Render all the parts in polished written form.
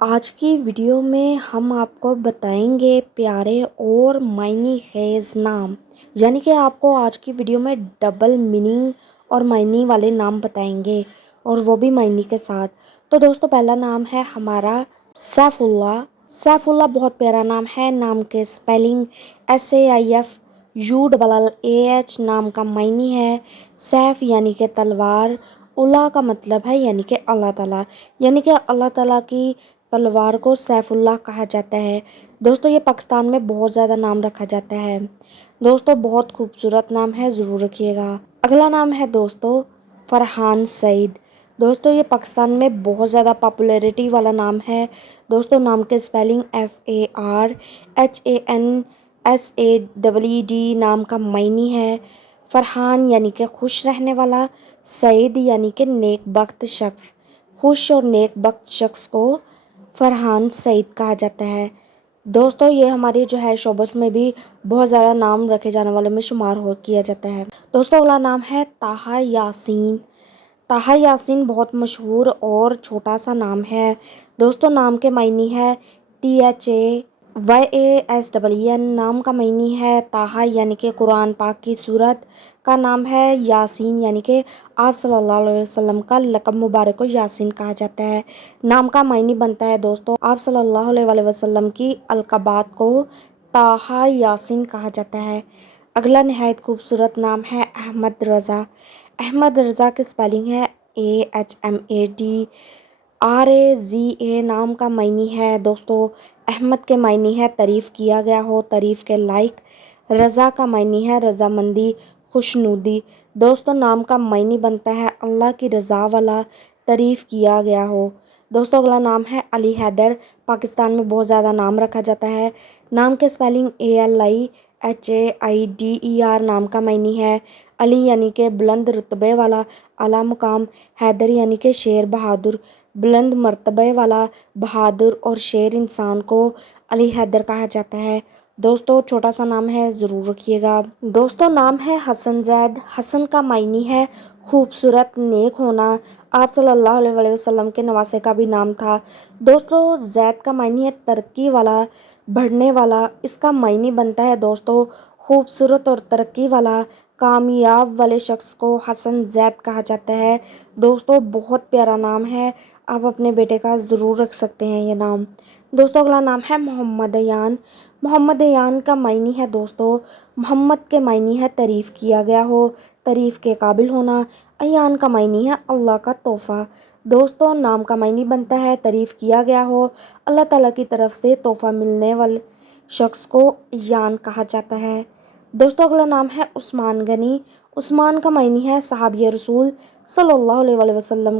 آج کی ویڈیو میں ہم آپ کو بتائیں گے پیارے اور معنی خیز نام، یعنی کہ آپ کو آج کی ویڈیو میں ڈبل میننگ اور معنی والے نام بتائیں گے، اور وہ بھی معنی کے ساتھ۔ تو دوستو پہلا نام ہے ہمارا سیف اللہ۔ سیف اللہ بہت پیارا نام ہے۔ نام کے سپیلنگ SAIFULLAH۔ نام کا معنی ہے سیف یعنی کہ تلوار، اللہ کا مطلب ہے یعنی کہ اللہ تعالیٰ، یعنی کہ اللہ تعالیٰ کی تلوار کو سیف اللہ کہا جاتا ہے۔ دوستو یہ پاکستان میں بہت زیادہ نام رکھا جاتا ہے۔ دوستو بہت خوبصورت نام ہے، ضرور رکھیے گا۔ اگلا نام ہے دوستو فرحان سعید۔ دوستو یہ پاکستان میں بہت زیادہ پاپولیرٹی والا نام ہے۔ دوستو نام کے سپیلنگ FARHANSAED۔ نام کا معنی ہے فرحان یعنی کہ خوش رہنے والا، سعید یعنی کہ نیک بخت شخص۔ خوش اور نیک بخت شخص کو فرحان سعید کہا جاتا ہے۔ دوستو یہ ہماری جو ہے شعبس میں بھی بہت زیادہ نام رکھے جانے والوں میں شمار کیا جاتا ہے۔ دوستو اگلا نام ہے طٰہٰ یاسین۔ طٰہٰ یاسین بہت مشہور اور چھوٹا سا نام ہے۔ دوستو نام کے معنی ہے THAYASEEN۔ نام کا معنی ہے طٰہٰ یعنی کہ قرآن پاک کی سورت کا نام ہے، یاسین یعنی کہ آپ صلی اللہ علیہ وسلم کا لقب مبارک کو یاسین کہا جاتا ہے۔ نام کا معنی بنتا ہے دوستو آپ صلی اللہ علیہ وسلم کی القابات کو طٰہٰ یاسین کہا جاتا ہے۔ اگلا نہایت خوبصورت نام ہے احمد رضا۔ احمد رضا کی سپیلنگ ہے AHMADRAZA۔ نام کا معنی ہے دوستو احمد کے معنی ہے تعریف کیا گیا ہو، تعریف کے لائق۔ رضا کا معنی ہے رضامندی، خوشنودی۔ دوستو نام کا معنی بنتا ہے اللہ کی رضا والا، تعریف کیا گیا ہو۔ دوستو اگلا نام ہے علی حیدر۔ پاکستان میں بہت زیادہ نام رکھا جاتا ہے۔ نام کے سپیلنگ ALIHAIDER۔ نام کا معنی ہے علی یعنی کہ بلند رتبے والا، اعلیٰ مقام۔ حیدر یعنی کہ شیر بہادر، بلند مرتبے والا، بہادر اور شیر انسان کو علی حیدر کہا جاتا ہے۔ دوستو چھوٹا سا نام ہے، ضرور رکھیے گا۔ دوستو نام ہے حسن زید۔ حسن کا معنی ہے خوبصورت، نیک ہونا۔ آپ صلی اللہ علیہ وسلم کے نواسے کا بھی نام تھا۔ دوستو زید کا معنی ہے ترقی والا، بڑھنے والا۔ اس کا معنی بنتا ہے دوستو خوبصورت اور ترقی والا، کامیاب والے شخص کو حسن زید کہا جاتا ہے۔ دوستو بہت پیارا نام ہے، آپ اپنے بیٹے کا ضرور رکھ سکتے ہیں یہ نام۔ دوستو اگلا نام ہے محمد ایان۔ محمد ایان کا معنی ہے دوستو محمد کے معنی ہے تعریف کیا گیا ہو، تعریف کے قابل ہونا۔ ایان کا معنی ہے اللہ کا تحفہ۔ دوستو نام کا معنی بنتا ہے تعریف کیا گیا ہو، اللہ تعالیٰ کی طرف سے تحفہ ملنے والے شخص کو ایان کہا جاتا ہے۔ دوستو اگلا نام ہے عثمان غنی۔ عثمان کا معنی ہے صحابی رسول صلی اللہ علیہ وسلم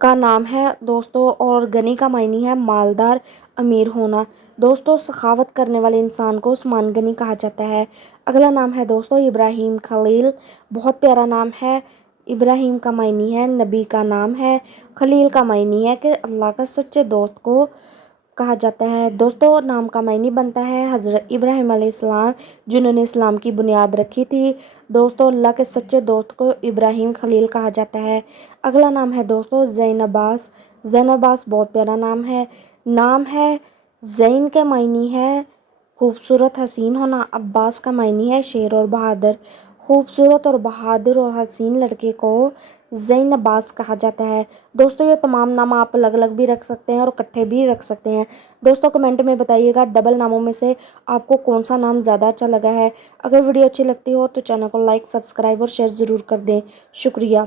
کا نام ہے دوستو، اور غنی کا معنی ہے مالدار، امیر ہونا۔ دوستو سخاوت کرنے والے انسان کو عثمان غنی کہا جاتا ہے۔ اگلا نام ہے دوستو ابراہیم خلیل۔ بہت پیارا نام ہے۔ ابراہیم کا معنی ہے نبی کا نام ہے، خلیل کا معنی ہے کہ اللہ کا سچے دوست کو کہا جاتا ہے۔ دوستو نام کا معنی بنتا ہے حضرت ابراہیم علیہ السلام جنہوں نے اسلام کی بنیاد رکھی تھی۔ دوستو اللہ کے سچے دوست کو ابراہیم خلیل کہا جاتا ہے۔ اگلا نام ہے دوستو زین عباس۔ زین عباس بہت پیارا نام ہے۔ نام ہے زین کے معنی ہے خوبصورت، حسین ہونا۔ عباس کا معنی ہے شیر اور بہادر۔ خوبصورت اور بہادر اور حسین لڑکے کو زین عباس کہا جاتا ہے۔ دوستو یہ تمام نام آپ الگ الگ بھی رکھ سکتے ہیں اور اکٹھے بھی رکھ سکتے ہیں۔ دوستو کمنٹ میں بتائیے گا ڈبل ناموں میں سے آپ کو کون سا نام زیادہ اچھا لگا ہے۔ اگر ویڈیو اچھی لگتی ہو تو چینل کو لائک، سبسکرائب اور شیئر ضرور کر دیں۔ شکریہ۔